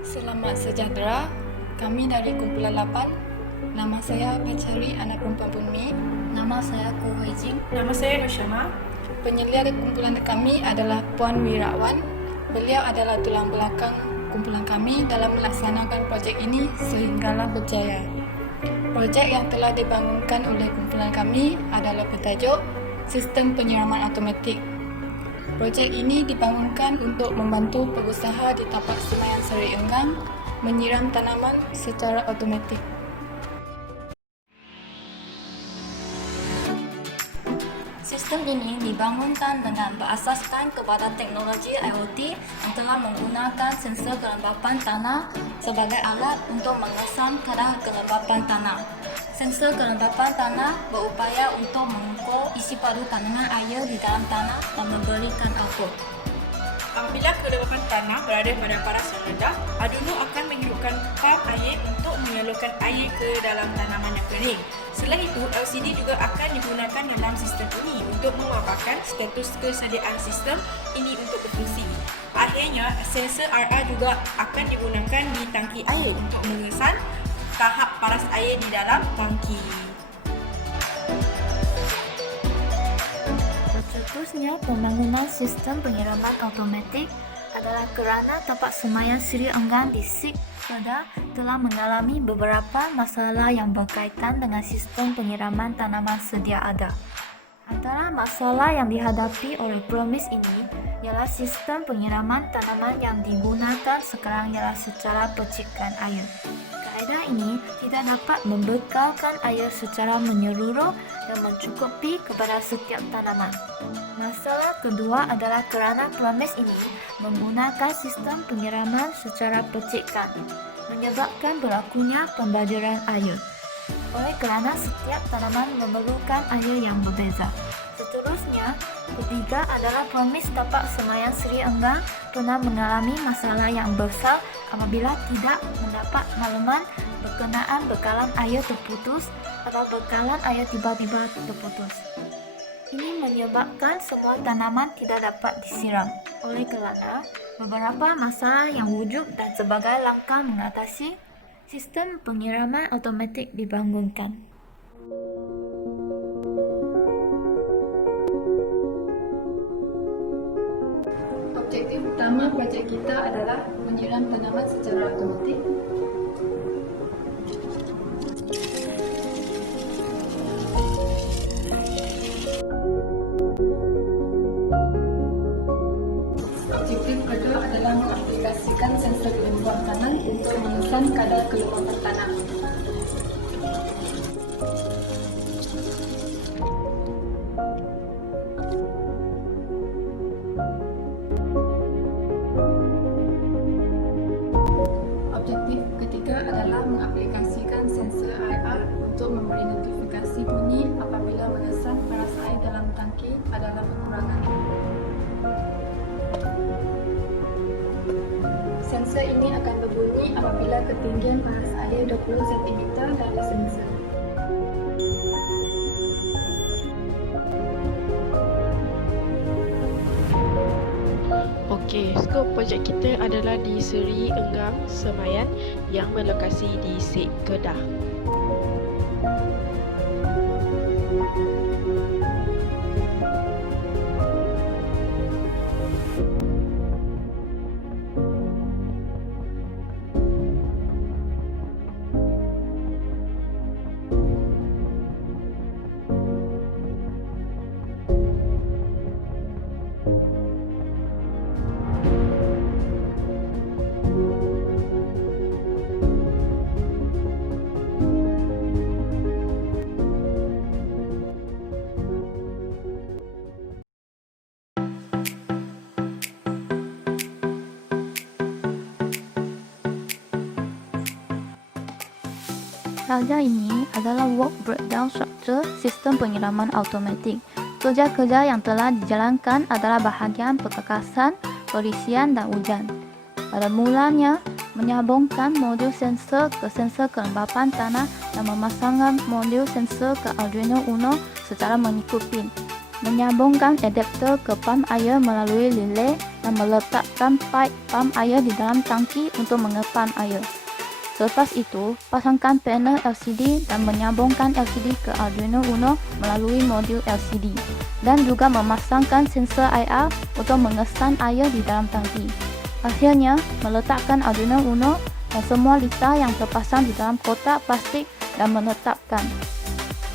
Selamat sejahtera, kami dari kumpulan 8. Nama saya Pacari Anak Perempuan Bumi. Nama saya Ko Hui Jing. Nama saya Nusyama. Penyelia di kumpulan kami adalah Puan Wirawan. Beliau adalah tulang belakang kumpulan kami dalam melaksanakan projek ini sehinggalah berjaya. Projek yang telah dibangunkan oleh kumpulan kami adalah bertajuk Sistem Penyiraman Automatik. Projek ini dibangunkan untuk membantu pengusaha di tapak Semayang Seri Enggang menyiram tanaman secara automatik. Sistem ini dibangunkan dengan berasaskan kepada teknologi IoT yang telah menggunakan sensor kelembapan tanah sebagai alat untuk mengesan kadar kelembapan tanah. Sensor kelembapan tanah berupaya untuk mengukur isi padu kandungan air di dalam tanah dan memberikan output. Apabila kelembapan tanah berada pada paras yang rendah, Arduino akan menghidupkan pump air untuk menyalurkan air ke dalam tanaman yang kering. Selain itu, LCD juga akan digunakan dalam sistem ini untuk memaparkan status kesediaan sistem ini untuk berfungsi. Akhirnya, sensor RR juga akan digunakan di tangki air untuk mengesan tahap paras air di dalam tangki. Tercetusnya pembangunan sistem penyiraman automatik adalah kerana tapak Semayang Seri Enggang di Sik Kedah telah mengalami beberapa masalah yang berkaitan dengan sistem penyiraman tanaman sedia ada. Antara masalah yang dihadapi oleh Promise ini ialah sistem penyiraman tanaman yang digunakan sekarang ialah secara percikan air. Kaedah ini tidak dapat membekalkan air secara menyeluruh dan mencukupi kepada setiap tanaman. Masalah kedua adalah kerana Promise ini menggunakan sistem penyiraman secara percikan, menyebabkan berlakunya pembajaran air. Oleh kerana setiap tanaman memerlukan air yang berbeza. Seterusnya, ketiga adalah Promise tapak Semayang Seri Enggang pernah mengalami masalah yang besar apabila tidak mendapat makluman berkenaan bekalan air terputus atau bekalan air tiba-tiba terputus. Ini menyebabkan semua tanaman tidak dapat disiram. Oleh kerana beberapa masalah yang wujud dan sebagai langkah mengatasi, sistem penyiraman automatik dibangunkan. Objektif utama projek kita adalah menyiram tanaman secara automatik. Objektif kedua adalah mengaplikasikan sensor kelembapan tanah untuk mengesan kadar kelembapan tanah. Objektif ketiga adalah mengaplikasikan sensor IR untuk memberi notifikasi bunyi apabila mengesan paras air dalam tangki adalah kekurangan. Sensor ini akan berbunyi apabila ketinggian paras air 20 cm dari sensor. Okey, skop projek kita adalah di Seri Enggang, Semayang yang berlokasi di Sik Kedah. Saja ini adalah work breakdown structure sistem penyiraman automatik. Kerja-kerja yang telah dijalankan adalah bahagian perkakasan, perisian dan ujian. Pada mulanya, menyambungkan modul sensor ke sensor kelembapan tanah dan memasangkan modul sensor ke Arduino Uno secara mengikuti. Menyambungkan adapter ke pump air melalui relay dan meletakkan pipe pam air di dalam tangki untuk mengepam air. Selepas itu, pasangkan panel LCD dan menyambungkan LCD ke Arduino Uno melalui modul LCD dan juga memasangkan sensor IR untuk mengesan air di dalam tangki. Akhirnya, meletakkan Arduino Uno dan semua lita yang terpasang di dalam kotak plastik dan menetapkan.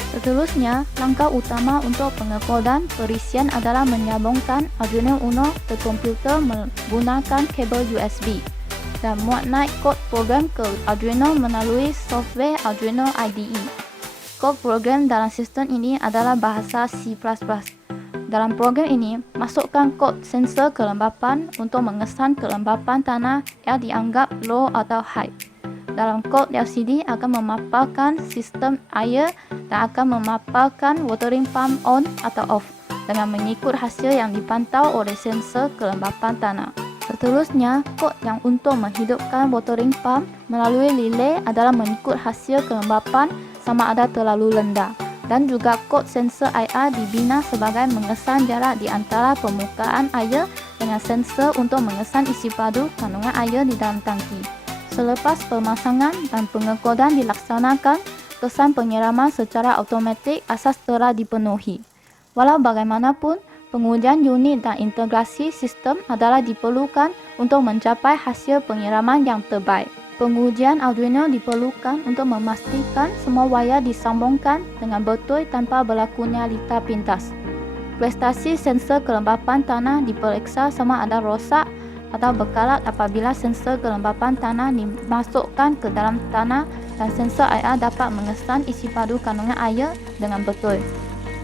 Seterusnya, langkah utama untuk pengekodan perisian adalah menyambungkan Arduino Uno ke komputer menggunakan kabel USB dan muat naik kod program ke Arduino melalui software Arduino IDE. Kod program dalam sistem ini adalah bahasa C++. Dalam program ini, masukkan kod sensor kelembapan untuk mengesan kelembapan tanah yang dianggap low atau high. Dalam kod LCD akan memaparkan sistem air dan akan memaparkan watering pump on atau off dengan mengikut hasil yang dipantau oleh sensor kelembapan tanah. Seterusnya, kod yang untuk menghidupkan watering pump melalui relay adalah mengikut hasil kelembapan sama ada terlalu rendah. Dan juga kod sensor IR dibina sebagai mengesan jarak di antara permukaan air dengan sensor untuk mengesan isi padu kandungan air di dalam tangki. Selepas pemasangan dan pengekodan dilaksanakan, kesan penyiraman secara automatik asas telah dipenuhi. Walau bagaimanapun, pengujian unit dan integrasi sistem adalah diperlukan untuk mencapai hasil penyiraman yang terbaik. Pengujian Arduino diperlukan untuk memastikan semua wayar disambungkan dengan betul tanpa berlakunya lita pintas. Prestasi sensor kelembapan tanah diperiksa sama ada rosak atau berkarat apabila sensor kelembapan tanah dimasukkan ke dalam tanah dan sensor IR dapat mengesan isi padu kandungan air dengan betul.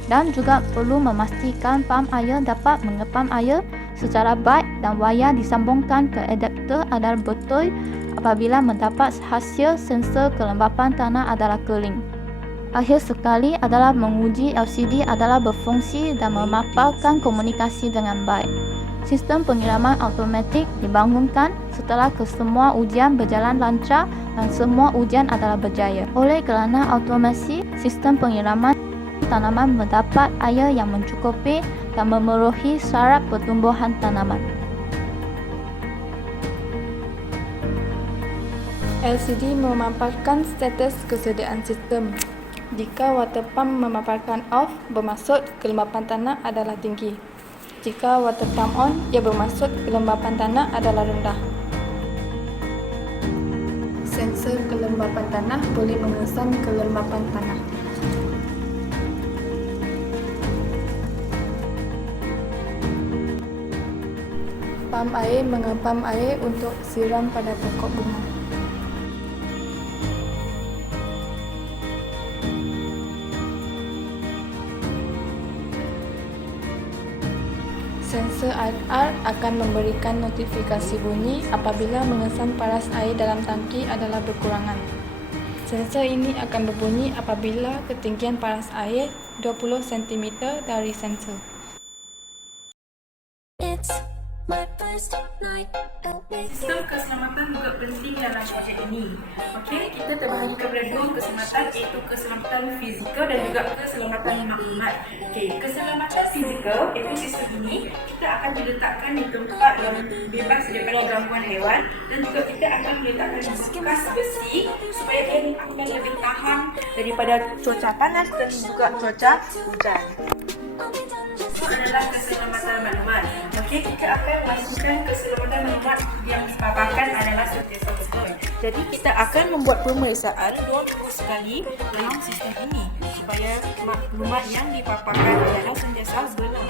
Dan juga perlu memastikan pam air dapat mengepam air secara baik dan wayar disambungkan ke adapter adalah betul apabila mendapat hasil sensor kelembapan tanah adalah kering. Akhir sekali adalah menguji LCD adalah berfungsi dan memaparkan komunikasi dengan baik. Sistem penyiraman automatik dibangunkan setelah kesemua ujian berjalan lancar dan semua ujian adalah berjaya. Oleh kerana automasi, sistem penyiraman tanaman mendapat air yang mencukupi dan memenuhi syarat pertumbuhan tanaman. LCD memaparkan status kesediaan sistem. Jika water pump memaparkan off, bermaksud kelembapan tanah adalah tinggi. Jika water pump on, ia bermaksud kelembapan tanah adalah rendah. Sensor kelembapan tanah boleh mengesan kelembapan tanah. Pam air mengepam air untuk siram pada pokok bunga. Sensor IR akan memberikan notifikasi bunyi apabila mengesan paras air dalam tangki adalah berkurangan. Sensor ini akan berbunyi apabila ketinggian paras air 20 cm dari sensor. Sistem keselamatan juga penting dalam projek ini. Okey, kita terbahagi kepada dua keselamatan iaitu keselamatan fizikal dan juga keselamatan maklumat. Okey, keselamatan fizikal iaitu sistem ini kita akan diletakkan di tempat yang bebas daripada gangguan haiwan dan juga kita akan meletakkan bekas besi supaya dia akan lebih tahan daripada cuaca panas dan juga cuaca hujan. Itu adalah keselamatan maklumat. Okey, kita akan masukkan keselamatan maklumat yang dipaparkan adalah sentiasa betul. Jadi kita akan membuat pemeriksaan 20 sekali dalam sistem ini supaya maklumat yang dipaparkan adalah sentiasa benar.